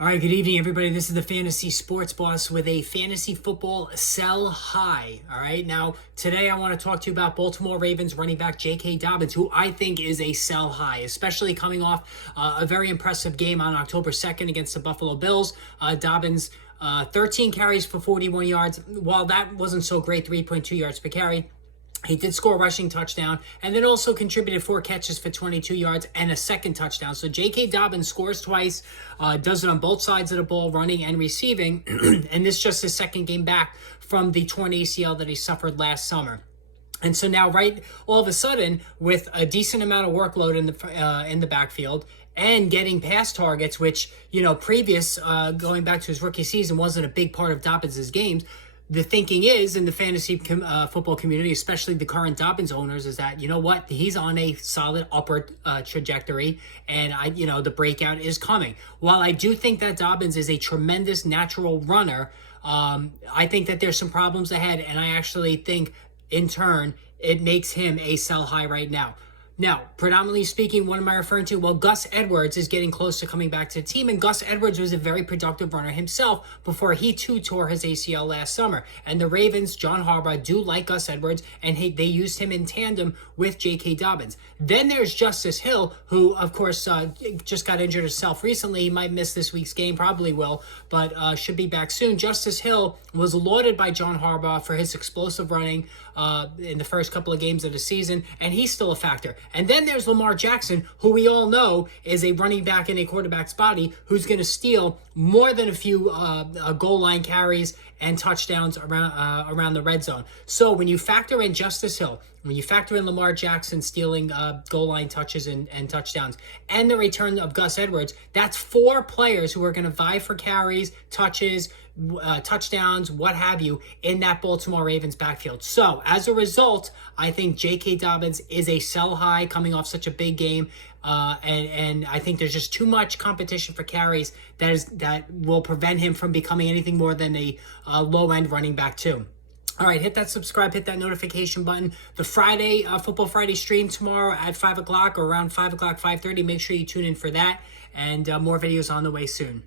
All right, good evening, everybody. This is the Fantasy Sports Boss with a fantasy football sell high. All right, now today I want to talk to you about Baltimore Ravens running back J.K. Dobbins, who I think is a sell high, especially coming off a very impressive game on October 2nd against the Buffalo Bills. Dobbins, 13 carries for 41 yards. While that wasn't so great, 3.2 yards per carry, he did score a rushing touchdown and then also contributed 4 catches for 22 yards and a second touchdown. So J.K. Dobbins scores twice, does it on both sides of the ball, running and receiving. And this is just his second game back from the torn ACL that he suffered last summer. And so now, right, all of a sudden, with a decent amount of workload in the backfield and getting pass targets, which, previous, going back to his rookie season, wasn't a big part of Dobbins' games. The thinking is in the fantasy football community, especially the current Dobbins owners, is that, he's on a solid upward trajectory, and the breakout is coming. While I do think that Dobbins is a tremendous natural runner, I think that there's some problems ahead, and I actually think, in turn, it makes him a sell high right now. Now, predominantly speaking, what am I referring to? Well, Gus Edwards is getting close to coming back to the team, and Gus Edwards was a very productive runner himself before he too tore his ACL last summer. And the Ravens, John Harbaugh, do like Gus Edwards, and they used him in tandem with J.K. Dobbins. Then there's Justice Hill, who, of course, just got injured himself recently. He might miss this week's game, probably will, but should be back soon. Justice Hill was lauded by John Harbaugh for his explosive running in the first couple of games of the season, and he's still a factor. And then there's Lamar Jackson, who we all know is a running back in a quarterback's body, who's going to steal more than a few goal line carries and touchdowns around the red zone. So when you factor in Justice Hill, when you factor in Lamar Jackson stealing goal line touches and touchdowns, and the return of Gus Edwards, that's 4 players who are going to vie for carries, touches, touchdowns, what have you, in that Baltimore Ravens backfield. So as a result, I think J.K. Dobbins is a sell high coming off such a big game. And I think there's just too much competition for carries that will prevent him from becoming anything more than a low-end running back too. All right, hit that subscribe, hit that notification button. The Friday, Football Friday stream tomorrow at 5 o'clock or around 5 o'clock, 5:30. Make sure you tune in for that, and more videos on the way soon.